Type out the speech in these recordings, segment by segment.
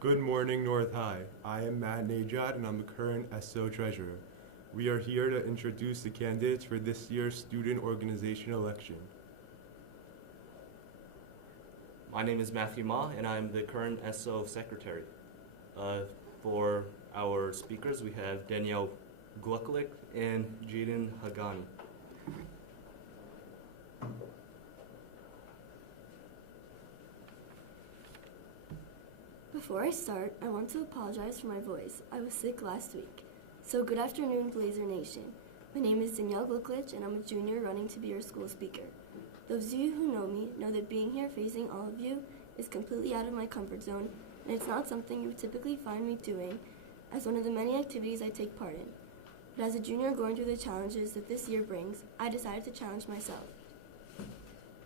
Good morning, North High. I am Matt Najad, and I'm the current SO Treasurer. We are here to introduce the candidates for this year's student organization election. My name is Matthew Ma, and I'm the current SO Secretary. For our speakers, we have Danielle Glucklick and Jaden Hagani. Before I start, I want to apologize for my voice. I was sick last week. So good afternoon, Blazer Nation. My name is Danielle Glucklich, and I'm a junior running to be your school speaker. Those of you who know me know that being here facing all of you is completely out of my comfort zone, and it's not something you would typically find me doing as one of the many activities I take part in. But as a junior going through the challenges that this year brings, I decided to challenge myself.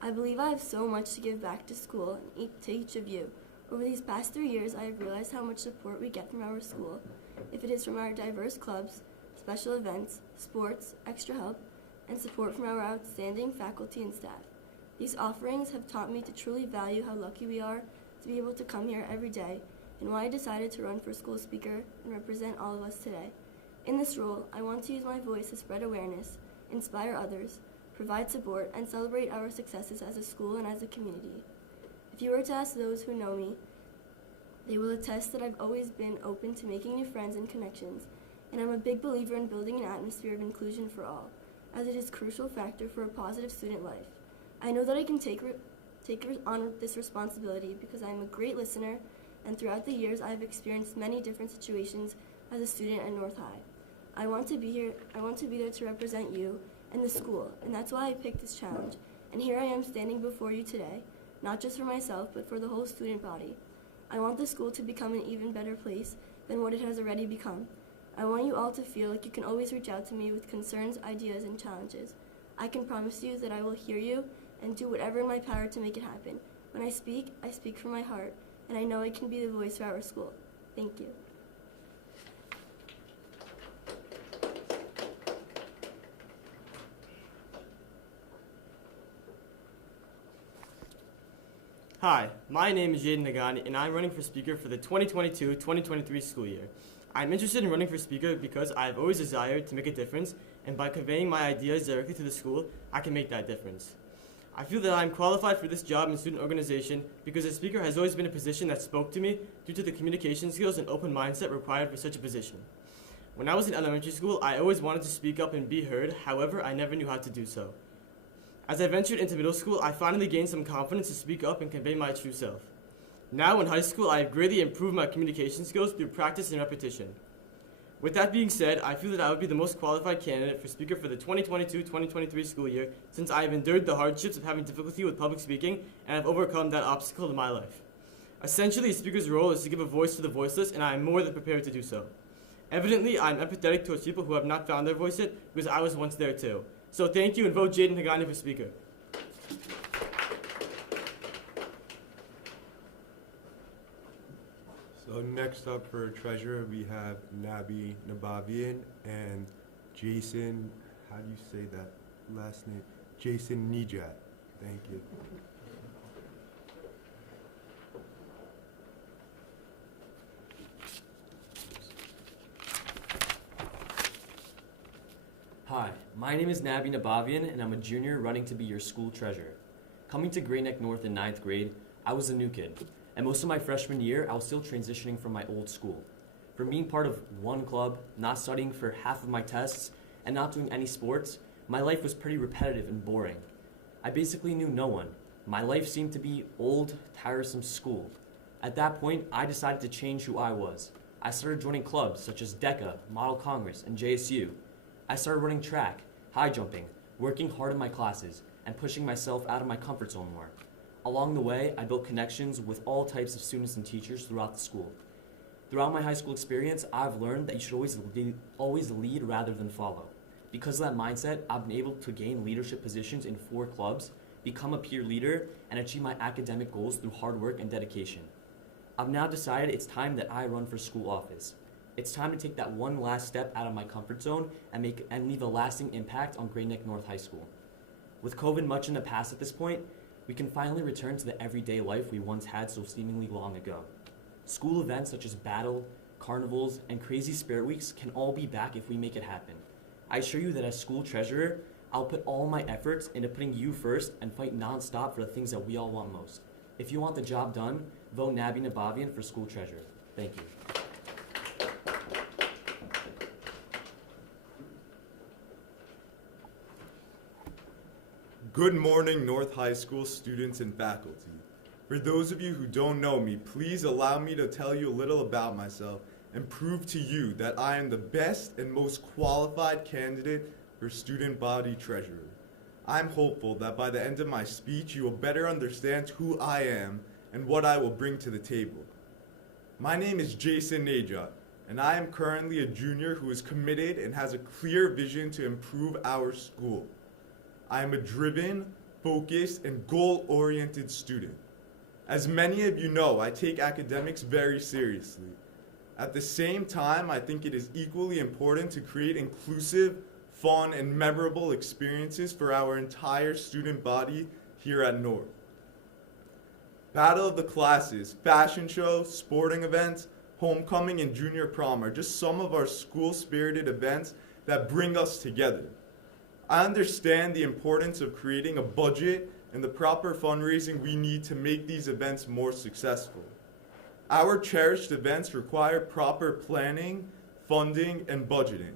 I believe I have so much to give back to school and to each of you. Over these past 3 years, I have realized how much support we get from our school, if it is from our diverse clubs, special events, sports, extra help, and support from our outstanding faculty and staff. These offerings have taught me to truly value how lucky we are to be able to come here every day, and why I decided to run for school speaker and represent all of us today. In this role, I want to use my voice to spread awareness, inspire others, provide support, and celebrate our successes as a school and as a community. If you were to ask those who know me, they will attest that I've always been open to making new friends and connections, and I'm a big believer in building an atmosphere of inclusion for all, as it is a crucial factor for a positive student life. I know that I can take on this responsibility because I am a great listener, and throughout the years I have experienced many different situations as a student at North High. I want to be there to represent you and the school, and that's why I picked this challenge. And here I am standing before you today, not just for myself, but for the whole student body. I want the school to become an even better place than what it has already become. I want you all to feel like you can always reach out to me with concerns, ideas, and challenges. I can promise you that I will hear you and do whatever in my power to make it happen. When I speak from my heart, and I know I can be the voice for our school. Thank you. Hi, my name is Jaden Nagani, and I'm running for speaker for the 2022-2023 school year. I'm interested in running for speaker because I've always desired to make a difference, and by conveying my ideas directly to the school, I can make that difference. I feel that I'm qualified for this job in student organization because a speaker has always been a position that spoke to me due to the communication skills and open mindset required for such a position. When I was in elementary school, I always wanted to speak up and be heard, however, I never knew how to do so. As I ventured into middle school, I finally gained some confidence to speak up and convey my true self. Now in high school, I have greatly improved my communication skills through practice and repetition. With that being said, I feel that I would be the most qualified candidate for speaker for the 2022-2023 school year since I have endured the hardships of having difficulty with public speaking and have overcome that obstacle in my life. Essentially, a speaker's role is to give a voice to the voiceless, and I am more than prepared to do so. Evidently, I am empathetic towards people who have not found their voice yet because I was once there too. So thank you, and vote Jaden Hagani for speaker. So next up for treasurer, we have Nabi Nabavian and Jason, how do you say that last name? Jason Nijat. Thank you. Hi, my name is Nabi Nabavian, and I'm a junior running to be your school treasurer. Coming to Great Neck North in 9th grade, I was a new kid, and most of my freshman year, I was still transitioning from my old school. From being part of one club, not studying for half of my tests, and not doing any sports, my life was pretty repetitive and boring. I basically knew no one. My life seemed to be old, tiresome school. At that point, I decided to change who I was. I started joining clubs such as DECA, Model Congress, and JSU. I started running track, high jumping, working hard in my classes, and pushing myself out of my comfort zone more. Along the way, I built connections with all types of students and teachers throughout the school. Throughout my high school experience, I've learned that you should always lead rather than follow. Because of that mindset, I've been able to gain leadership positions in 4 clubs, become a peer leader, and achieve my academic goals through hard work and dedication. I've now decided it's time that I run for school office. It's time to take that one last step out of my comfort zone and leave a lasting impact on Great Neck North High School. With COVID much in the past at this point, we can finally return to the everyday life we once had so seemingly long ago. School events such as Battle, Carnivals, and Crazy Spirit Weeks can all be back if we make it happen. I assure you that as school treasurer, I'll put all my efforts into putting you first and fight nonstop for the things that we all want most. If you want the job done, vote Nabi Nabavian for school treasurer. Thank you. Good morning, North High School students and faculty. For those of you who don't know me, please allow me to tell you a little about myself and prove to you that I am the best and most qualified candidate for student body treasurer. I'm hopeful that by the end of my speech, you will better understand who I am and what I will bring to the table. My name is Jason Najat, and I am currently a junior who is committed and has a clear vision to improve our school. I am a driven, focused, and goal-oriented student. As many of you know, I take academics very seriously. At the same time, I think it is equally important to create inclusive, fun, and memorable experiences for our entire student body here at North. Battle of the Classes, fashion shows, sporting events, homecoming, and junior prom are just some of our school-spirited events that bring us together. I understand the importance of creating a budget and the proper fundraising we need to make these events more successful. Our cherished events require proper planning, funding, and budgeting.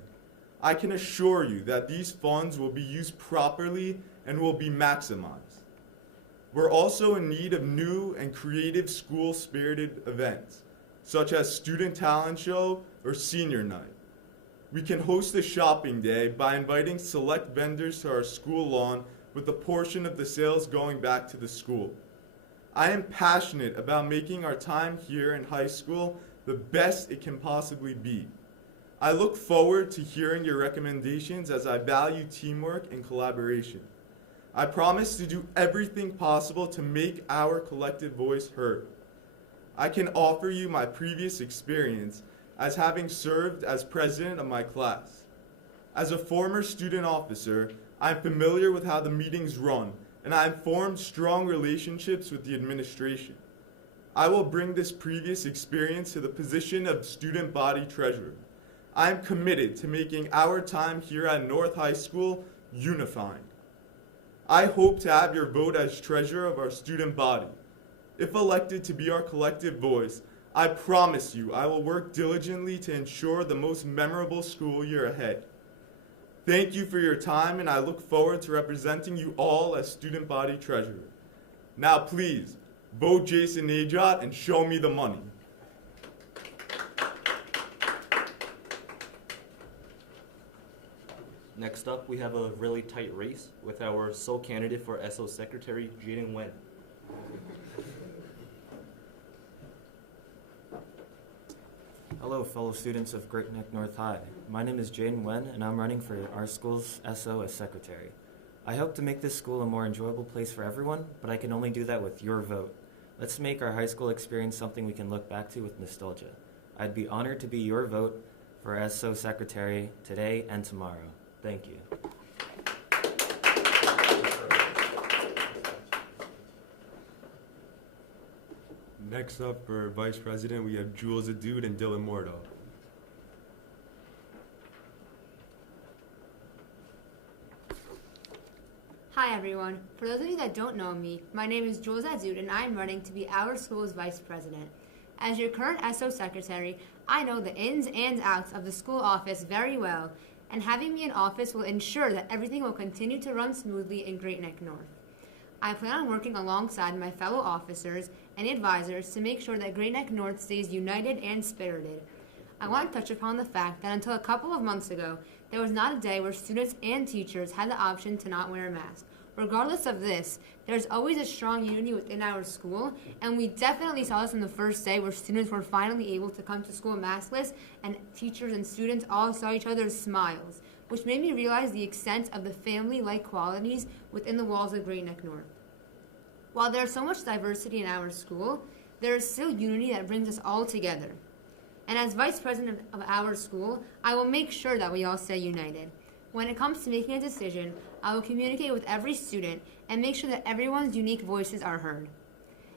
I can assure you that these funds will be used properly and will be maximized. We're also in need of new and creative school-spirited events, such as Student Talent Show or Senior Night. We can host a shopping day by inviting select vendors to our school lawn with a portion of the sales going back to the school. I am passionate about making our time here in high school the best it can possibly be. I look forward to hearing your recommendations as I value teamwork and collaboration. I promise to do everything possible to make our collective voice heard. I can offer you my previous experience as having served as president of my class. As a former student officer, I'm familiar with how the meetings run, and I've formed strong relationships with the administration. I will bring this previous experience to the position of student body treasurer. I am committed to making our time here at North High School unifying. I hope to have your vote as treasurer of our student body. If elected to be our collective voice, I promise you I will work diligently to ensure the most memorable school year ahead. Thank you for your time, and I look forward to representing you all as student body treasurer. Now please, vote Jason Najat and show me the money. Next up, we have a really tight race with our sole candidate for SO Secretary, Jaden Wen. Hello, fellow students of Great Neck North High. My name is Jaden Wen, and I'm running for our school's SO as secretary. I hope to make this school a more enjoyable place for everyone, but I can only do that with your vote. Let's make our high school experience something we can look back to with nostalgia. I'd be honored to be your vote for SO secretary today and tomorrow. Thank you. Next up for Vice President, we have Jules Adoud and Dylan Mordo. Hi everyone. For those of you that don't know me, my name is Jules Azoud and I'm running to be our school's vice president. As your current SO secretary, I know the ins and outs of the school office very well, and having me in office will ensure that everything will continue to run smoothly in Great Neck North. I plan on working alongside my fellow officers and advisors to make sure that Great Neck North stays united and spirited. I want to touch upon the fact that until a couple of months ago, there was not a day where students and teachers had the option to not wear a mask. Regardless of this, there's always a strong unity within our school, and we definitely saw this on the first day where students were finally able to come to school maskless, and teachers and students all saw each other's smiles, which made me realize the extent of the family-like qualities within the walls of Great Neck North. While there's so much diversity in our school, there is still unity that brings us all together. And as vice president of our school, I will make sure that we all stay united. When it comes to making a decision, I will communicate with every student and make sure that everyone's unique voices are heard.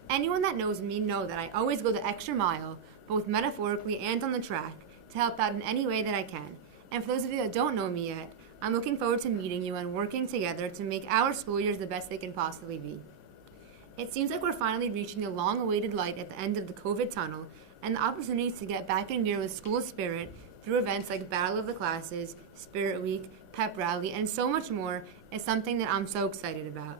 Anyone that knows me know that I always go the extra mile, both metaphorically and on the track, to help out in any way that I can. And for those of you that don't know me yet, I'm looking forward to meeting you and working together to make our school years the best they can possibly be. It seems like we're finally reaching the long-awaited light at the end of the COVID tunnel, and the opportunities to get back in gear with school spirit through events like Battle of the Classes, Spirit Week, Pep Rally, and so much more is something that I'm so excited about.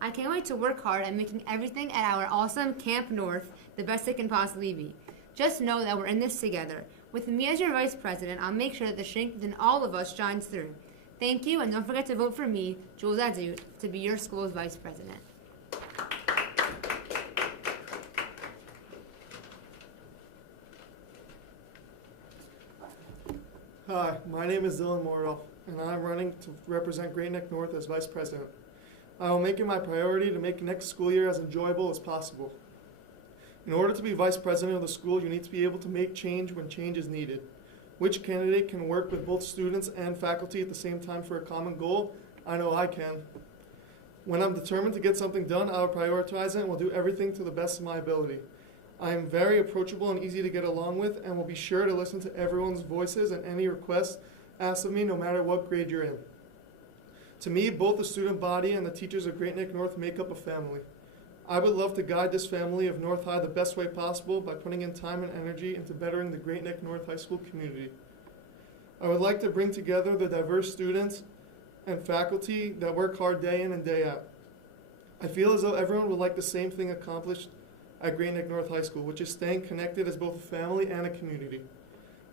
I can't wait to work hard at making everything at our awesome Camp North the best it can possibly be. Just know that we're in this together. With me as your vice president, I'll make sure that the strength within all of us shines through. Thank you, and don't forget to vote for me, Jules Azut, to be your school's vice president. Hi, my name is Dylan Morrill, and I'm running to represent Great Neck North as vice president. I will make it my priority to make next school year as enjoyable as possible. In order to be vice president of the school, you need to be able to make change when change is needed. Which candidate can work with both students and faculty at the same time for a common goal? I know I can. When I'm determined to get something done, I will prioritize it and will do everything to the best of my ability. I am very approachable and easy to get along with, and will be sure to listen to everyone's voices and any requests asked of me, no matter what grade you're in. To me, both the student body and the teachers of Great Neck North make up a family. I would love to guide this family of North High the best way possible by putting in time and energy into bettering the Great Neck North High School community. I would like to bring together the diverse students and faculty that work hard day in and day out. I feel as though everyone would like the same thing accomplished at Great Neck North High School, which is staying connected as both a family and a community.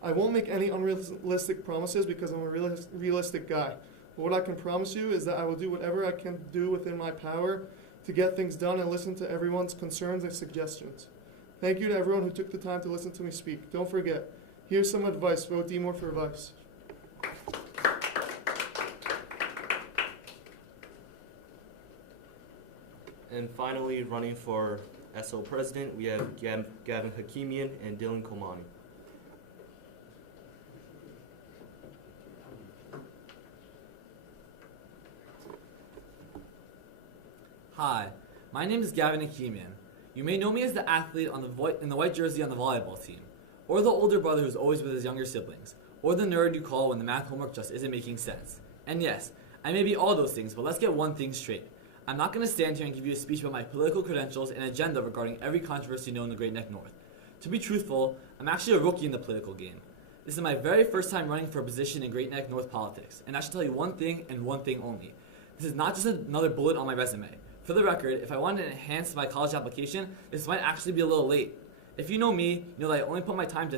I won't make any unrealistic promises because I'm a realistic guy. But what I can promise you is that I will do whatever I can do within my power to get things done and listen to everyone's concerns and suggestions. Thank you to everyone who took the time to listen to me speak. Don't forget, here's some advice. Vote D-More for Vice. And finally, running for SO President, we have Gavin Hakimian and Dylan Komani. Hi, my name is Gavin Hakimian. You may know me as the athlete on in the white jersey on the volleyball team, or the older brother who's always with his younger siblings, or the nerd you call when the math homework just isn't making sense. And yes, I may be all those things, but let's get one thing straight. I'm not going to stand here and give you a speech about my political credentials and agenda regarding every controversy known in the Great Neck North. To be truthful, I'm actually a rookie in the political game. This is my very first time running for a position in Great Neck North politics, and I should tell you one thing and one thing only. This is not just another bullet on my resume. For the record, if I wanted to enhance my college application, this might actually be a little late. If you know me, you know that I only put my time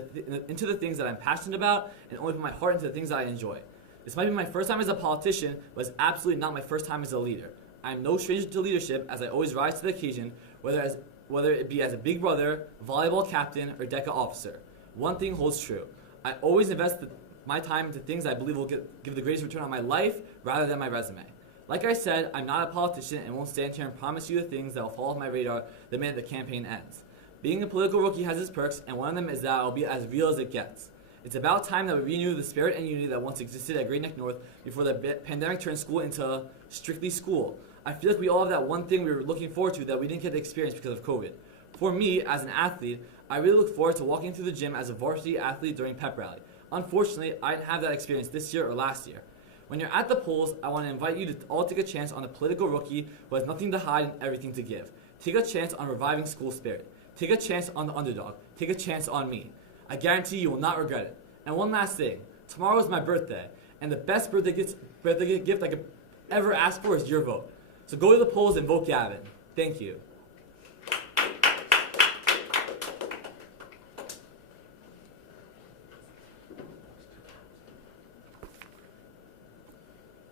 into the things that I'm passionate about and only put my heart into the things that I enjoy. This might be my first time as a politician, but it's absolutely not my first time as a leader. I am no stranger to leadership, as I always rise to the occasion, whether it be as a big brother, volleyball captain, or DECA officer. One thing holds true. I always invest my time into things I believe will give the greatest return on my life rather than my resume. Like I said, I'm not a politician and won't stand here and promise you the things that will fall off my radar the minute the campaign ends. Being a political rookie has its perks, and one of them is that I'll be as real as it gets. It's about time that we renew the spirit and unity that once existed at Great Neck North before the pandemic turned school into strictly school. I feel like we all have that one thing we were looking forward to that we didn't get to experience because of COVID. For me, as an athlete, I really look forward to walking through the gym as a varsity athlete during Pep Rally. Unfortunately, I didn't have that experience this year or last year. When you're at the polls, I want to invite you to all take a chance on a political rookie who has nothing to hide and everything to give. Take a chance on reviving school spirit. Take a chance on the underdog. Take a chance on me. I guarantee you will not regret it. And one last thing. Tomorrow is my birthday, and the best birthday gift I could ever ask for is your vote. So go to the polls and vote Gavin. Thank you.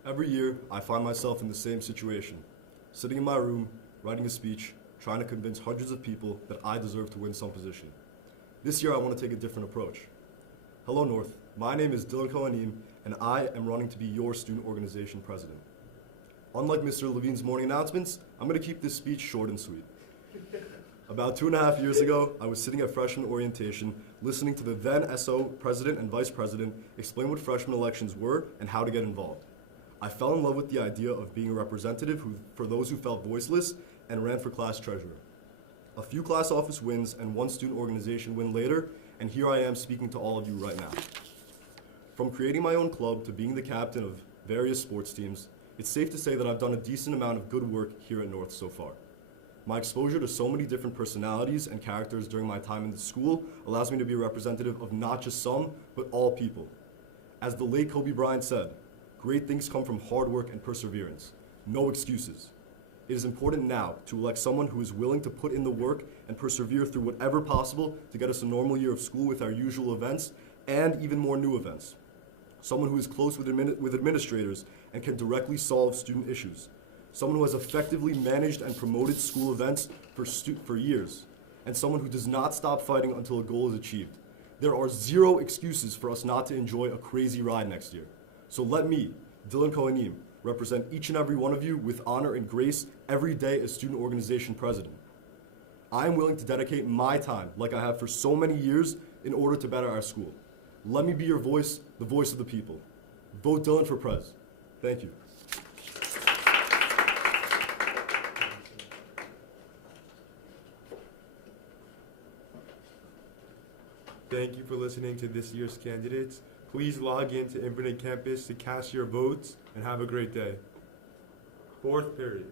Every year, I find myself in the same situation, sitting in my room, writing a speech, trying to convince hundreds of people that I deserve to win some position. This year, I want to take a different approach. Hello, North. My name is Dylan Kohanim, and I am running to be your student organization president. Unlike Mr. Levine's morning announcements, I'm going to keep this speech short and sweet. About 2.5 years ago, I was sitting at freshman orientation, listening to the then SO president and vice president explain what freshman elections were and how to get involved. I fell in love with the idea of being a representative for those who felt voiceless and ran for class treasurer. A few class office wins and one student organization win later, and here I am speaking to all of you right now. From creating my own club to being the captain of various sports teams, it's safe to say that I've done a decent amount of good work here at North so far. My exposure to so many different personalities and characters during my time in the school allows me to be a representative of not just some, but all people. As the late Kobe Bryant said, great things come from hard work and perseverance. No excuses. It is important now to elect someone who is willing to put in the work and persevere through whatever possible to get us a normal year of school with our usual events and even more new events. Someone who is close with administrators and can directly solve student issues. Someone who has effectively managed and promoted school events for years. And someone who does not stop fighting until a goal is achieved. There are zero excuses for us not to enjoy a crazy ride next year. So let me, Dylan Kohanim, represent each and every one of you with honor and grace every day as student organization president. I am willing to dedicate my time, like I have for so many years, in order to better our school. Let me be your voice, the voice of the people. Vote Dylan for Prez. Thank you. Thank you for listening to this year's candidates. Please log in to Infinite Campus to cast your votes and have a great day. Fourth period.